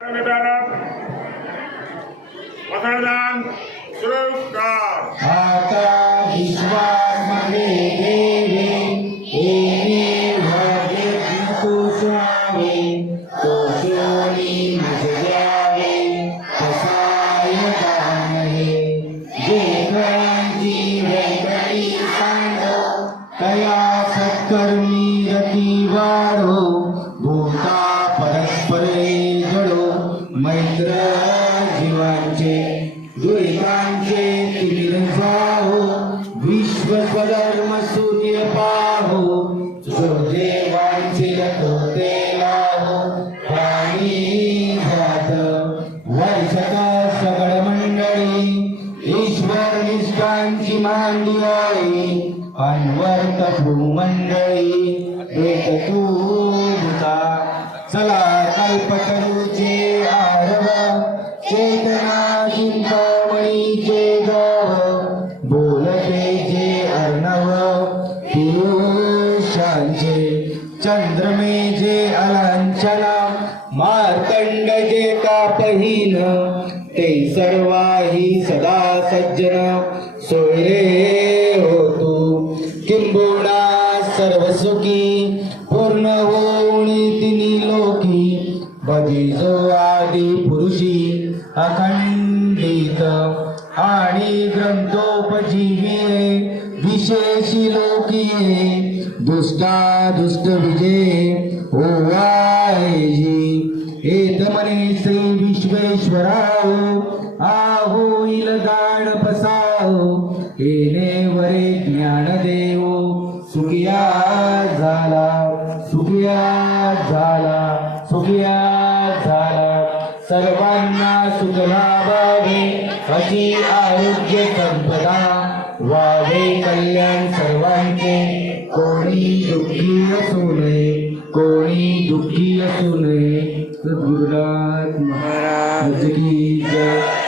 मतदान सुरू कर. आता विश्वासमध्ये देवे येणे भाग्य कुशावे तो शोणी मुझे द्यावे कसाय दान हे जे कळंची वेगळी सांड तया सत्कर्मी रती वाढो भूता परस्परे जडो मैत्र जीवांचे दुरितांचे तीर जाहो विश्व स्वधर्म सूर्य पाहो देवांचे रखोते लाहो प्राणी घात वर्षक सगळ मंडळी ईश्वर निष्ठांची मांडी आई अन्वर्त भूमंडळी एक तू भूता चला कल्पतरूचे आरव चेतना चिंतामणीचे गाव बोलते जे अर्णव पुरुषांचे चंद्रमे जे अलांछना मार्तंड जे तापहीन ते सर्वाही सदा सज्जन सोयरे होतो किंबहुना सर्व सुखी पूर्ण होऊनी तिनी लोकी बदिजो आदि पुरुषी अखंडित आणि ग्रंथोपजीवे विशेषी लोकीये दुष्टा दुष्ट विजय ओवायजी एतमने श्री विश्वेश्वराओ आहोईल गाड पसाओ येणे वरे ज्ञान देवो सुखिया झाला सुखिया झाला सुखिया झाला सर्वांना सुख लाभावे अशी आरोग्य संपदा व्हावे कल्याण सर्वांचे कोणी दुःखी असू नये कोणी दुःखी असू नये. सद्गुरुनाथ महाराज की